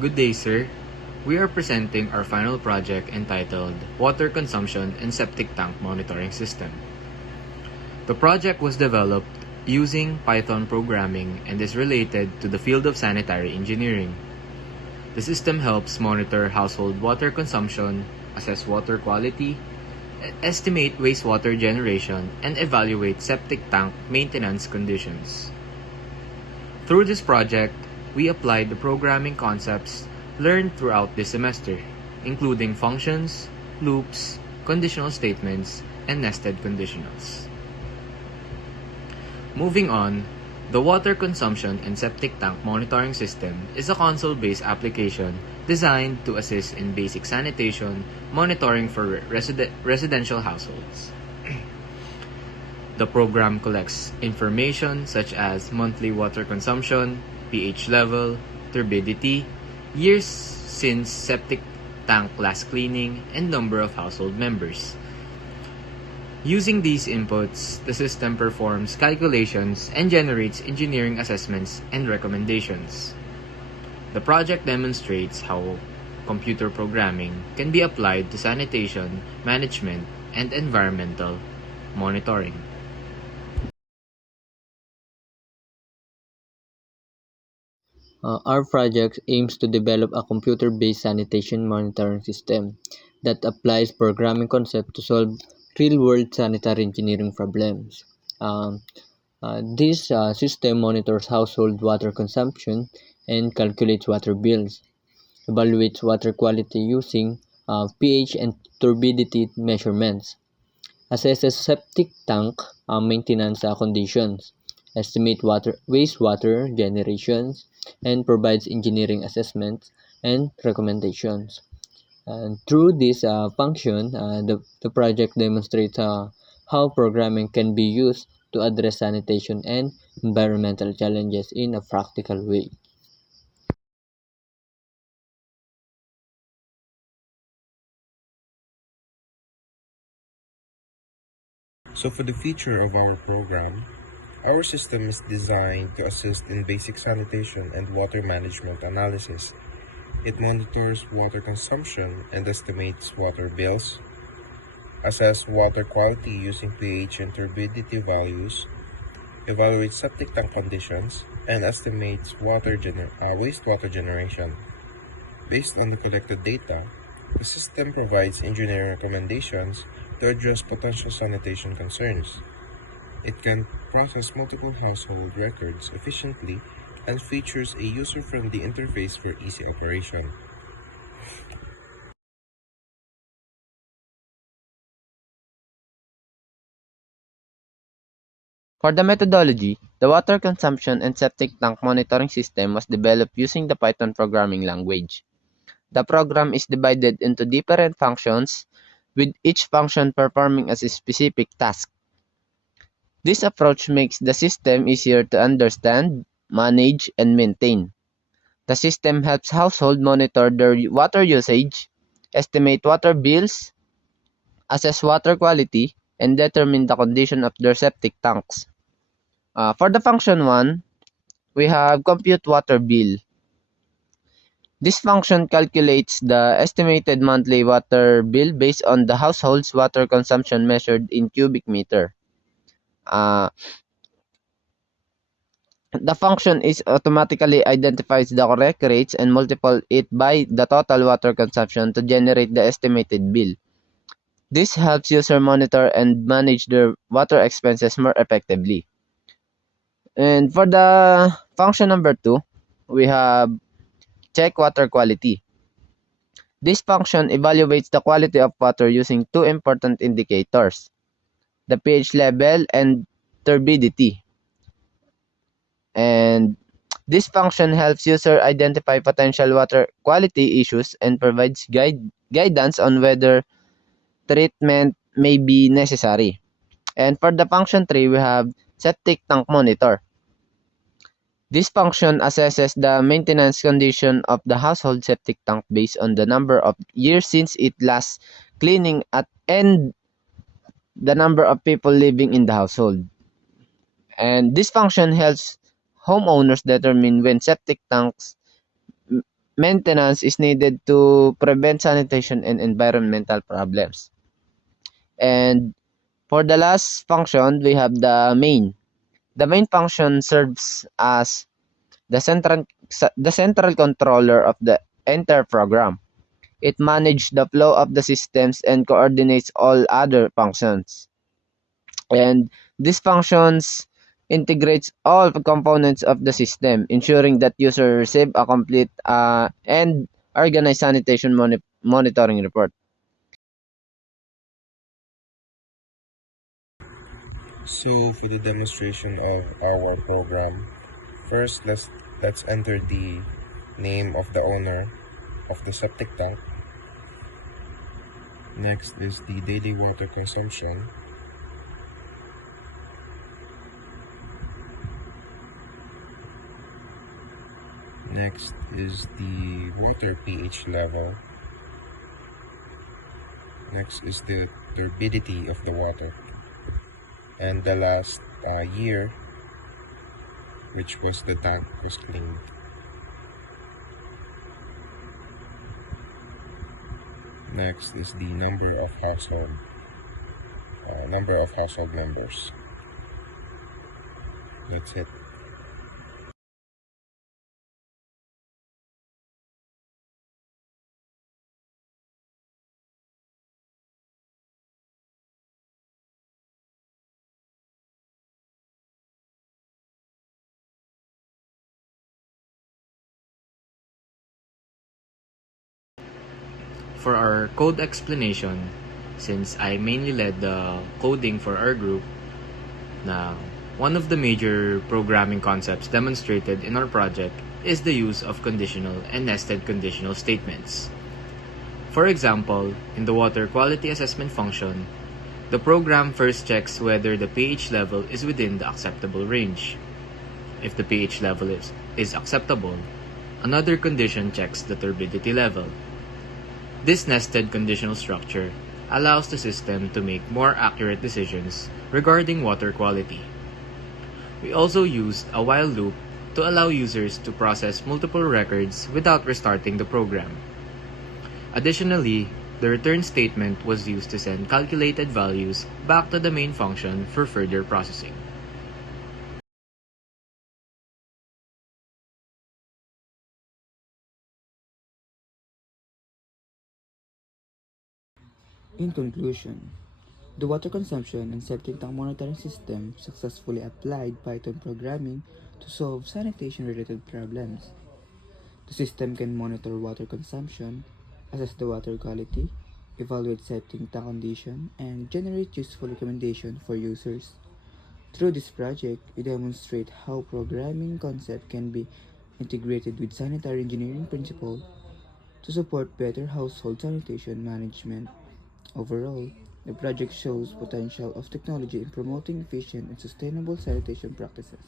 Good day, sir. We are presenting our final project entitled Water Consumption and Septic Tank Monitoring System. The project was developed using Python programming and is related to the field of sanitary engineering. The system helps monitor household water consumption, assess water quality, estimate wastewater generation, and evaluate septic tank maintenance conditions. Through this project, we applied the programming concepts learned throughout this semester, including functions, loops, conditional statements, and nested conditionals. Moving on, the Water Consumption and Septic Tank Monitoring System is a console-based application designed to assist in basic sanitation monitoring for residential households. The program collects information such as monthly water consumption, pH level, turbidity, years since septic tank last cleaning, and number of household members. Using these inputs, the system performs calculations and generates engineering assessments and recommendations. The project demonstrates how computer programming can be applied to sanitation, management, and environmental monitoring. Our project aims to develop a computer-based sanitation monitoring system that applies programming concepts to solve real-world sanitary engineering problems. Um, this system monitors household water consumption and calculates water bills, evaluates water quality using pH and turbidity measurements, assesses septic tank maintenance conditions, estimate wastewater generations, and provides engineering assessments and recommendations. And through this function, the project demonstrates how programming can be used to address sanitation and environmental challenges in a practical way. So for the future of our program, our system is designed to assist in basic sanitation and water management analysis. It monitors water consumption and estimates water bills, assess water quality using pH and turbidity values, evaluates septic tank conditions, and estimates wastewater generation. Based on the collected data, the system provides engineering recommendations to address potential sanitation concerns. It can process multiple household records efficiently and features a user-friendly interface for easy operation. For the methodology, the water consumption and septic tank monitoring system was developed using the Python programming language. The program is divided into different functions, with each function performing a specific task. This approach makes the system easier to understand, manage, and maintain. The system helps households monitor their water usage, estimate water bills, assess water quality, and determine the condition of their septic tanks. For the function 1, we have compute water bill. This function calculates the estimated monthly water bill based on the household's water consumption measured in cubic meter. Uh, the function is automatically identifies the correct rates and multiply it by the total water consumption to generate the estimated bill. This helps user monitor and manage their water expenses more effectively. And for the function number 2, we have check water quality. This function evaluates the quality of water using two important indicators, the pH level and turbidity. And this function helps user identify potential water quality issues and provides guidance on whether treatment may be necessary. And for the function 3, we have septic tank monitor. This function assesses the maintenance condition of the household septic tank based on the number of years since it last cleaning and the number of people living in the household. And this function helps homeowners determine when septic tanks maintenance is needed to prevent sanitation and environmental problems. And for the last function, we have the main. The main function serves as the central controller of the entire program. It manages the flow of the systems and coordinates all other functions. And these functions integrates all the components of the system, ensuring that users receive a complete and organized sanitation monitoring report. So for the demonstration of our program, first let's enter the name of the owner of the septic tank. Next is the daily water consumption. Next is the water pH level. Next is the turbidity of the water. And the last year, which was the tank was cleaned. Next is the number of household members. That's it. For our code explanation, since I mainly led the coding for our group, now one of the major programming concepts demonstrated in our project is the use of conditional and nested conditional statements. For example, in the water quality assessment function, the program first checks whether the pH level is within the acceptable range. If the pH level is acceptable, another condition checks the turbidity level. This nested conditional structure allows the system to make more accurate decisions regarding water quality. We also used a while loop to allow users to process multiple records without restarting the program. Additionally, the return statement was used to send calculated values back to the main function for further processing. In conclusion, the water consumption and septic tank monitoring system successfully applied Python programming to solve sanitation-related problems. The system can monitor water consumption, assess the water quality, evaluate septic tank condition, and generate useful recommendations for users. Through this project, we demonstrate how programming concept can be integrated with sanitary engineering principles to support better household sanitation management. Overall, the project shows potential of technology in promoting efficient and sustainable sanitation practices.